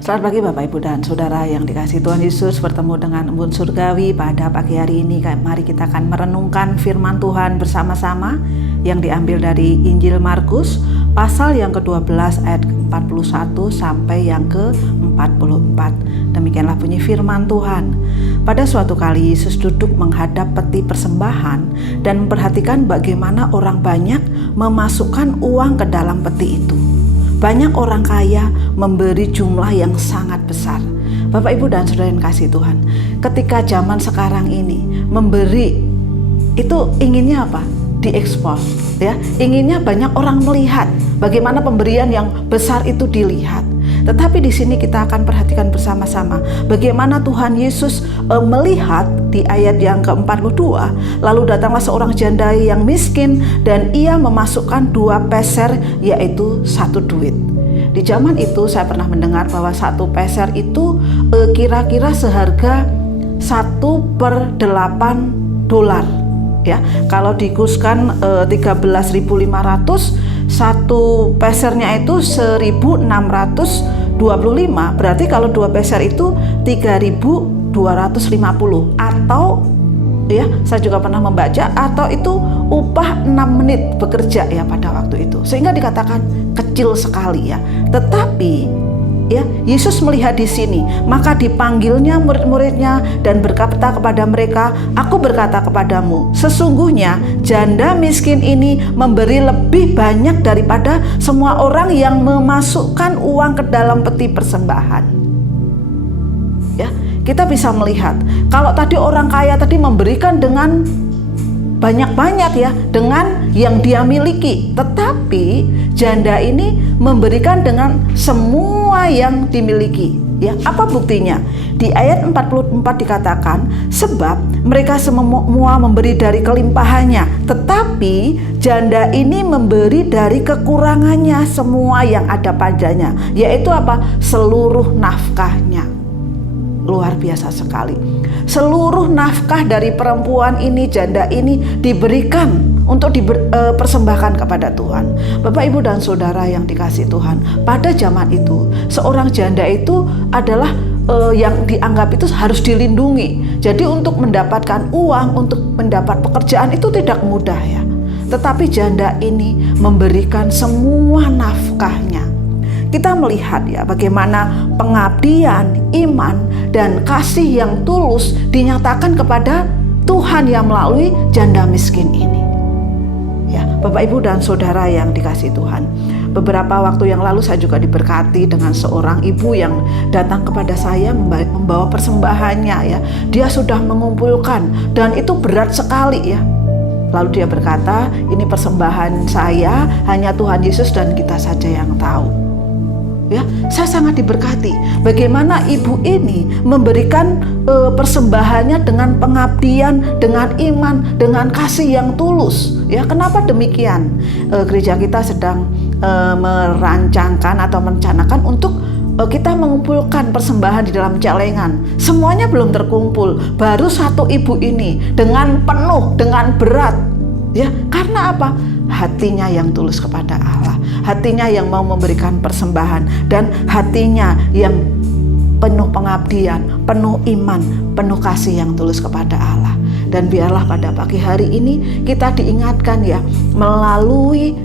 Selamat pagi Bapak Ibu dan Saudara yang dikasihi Tuhan Yesus. Bertemu dengan Embun Surgawi pada pagi hari ini. Mari kita akan merenungkan firman Tuhan bersama-sama yang diambil dari Injil Markus pasal yang ke-12 ayat 41 sampai yang ke-44. Demikianlah bunyi firman Tuhan. Pada suatu kali Yesus duduk menghadap peti persembahan dan memperhatikan bagaimana orang banyak memasukkan uang ke dalam peti itu. Banyak orang kaya memberi jumlah yang sangat besar. Bapak, Ibu, dan Saudara yang kasih Tuhan, ketika zaman sekarang ini memberi itu inginnya apa? Diekspos, ya. Inginnya banyak orang melihat bagaimana pemberian yang besar itu dilihat. Tetapi di sini kita akan perhatikan bersama-sama bagaimana Tuhan Yesus melihat di ayat yang ke-42, lalu datanglah seorang janda yang miskin dan ia memasukkan 2 peser, yaitu 1 duit. Di zaman itu saya pernah mendengar bahwa 1 peser itu kira-kira seharga 1/8 dolar. Ya, kalau dikurskan 13.500, 1 pesernya itu 1.625, berarti kalau 2 peser itu 3.250, atau ya saya juga pernah membaca atau itu upah 6 menit bekerja ya pada waktu itu, sehingga dikatakan kecil sekali ya. Tetapi ya, Yesus melihat di sini, maka dipanggilnya murid-muridnya dan berkata kepada mereka, "Aku berkata kepadamu, sesungguhnya janda miskin ini memberi lebih banyak daripada semua orang yang memasukkan uang ke dalam peti persembahan." Ya, kita bisa melihat kalau tadi orang kaya tadi memberikan dengan banyak-banyak ya, dengan yang dia miliki. Tetapi janda ini memberikan dengan semua yang dimiliki. Ya, apa buktinya? Di ayat 44 dikatakan, sebab mereka semua memberi dari kelimpahannya, tetapi janda ini memberi dari kekurangannya semua yang ada padanya, yaitu apa? Seluruh nafkahnya. Luar biasa sekali. Seluruh nafkah dari perempuan ini, janda ini diberikan untuk dipersembahkan kepada Tuhan. Bapak, Ibu, dan Saudara yang dikasih Tuhan, pada zaman itu seorang janda itu adalah yang dianggap itu harus dilindungi. Jadi untuk mendapatkan uang, untuk mendapat pekerjaan itu tidak mudah ya. Tetapi janda ini memberikan semua nafkahnya. Kita melihat ya bagaimana pengabdian, iman, dan kasih yang tulus dinyatakan kepada Tuhan yang melalui janda miskin ini. Ya, Bapak, Ibu, dan Saudara yang dikasihi Tuhan, beberapa waktu yang lalu saya juga diberkati dengan seorang ibu yang datang kepada saya membawa persembahannya ya. Dia sudah mengumpulkan dan itu berat sekali ya. Lalu dia berkata, "Ini persembahan saya, hanya Tuhan Yesus dan kita saja yang tahu." Ya, saya sangat diberkati bagaimana ibu ini memberikan persembahannya dengan pengabdian, dengan iman, dengan kasih yang tulus. Ya, kenapa demikian? Gereja kita sedang merancangkan atau merencanakan untuk kita mengumpulkan persembahan di dalam celengan. Semuanya belum terkumpul, baru 1 ibu ini dengan penuh, dengan berat. Ya, karena apa? Hatinya yang tulus kepada Allah, hatinya yang mau memberikan persembahan, dan hatinya yang penuh pengabdian, penuh iman, penuh kasih yang tulus kepada Allah. Dan biarlah pada pagi hari ini kita diingatkan ya, melalui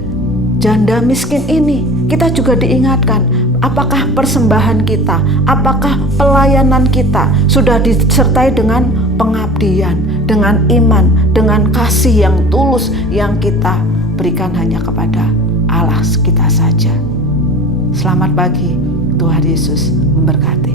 janda miskin ini kita juga diingatkan, apakah persembahan kita, apakah pelayanan kita sudah disertai dengan pengabdian, dengan iman, dengan kasih yang tulus yang kita berikan hanya kepada Allah kita saja. Selamat pagi, Tuhan Yesus memberkati.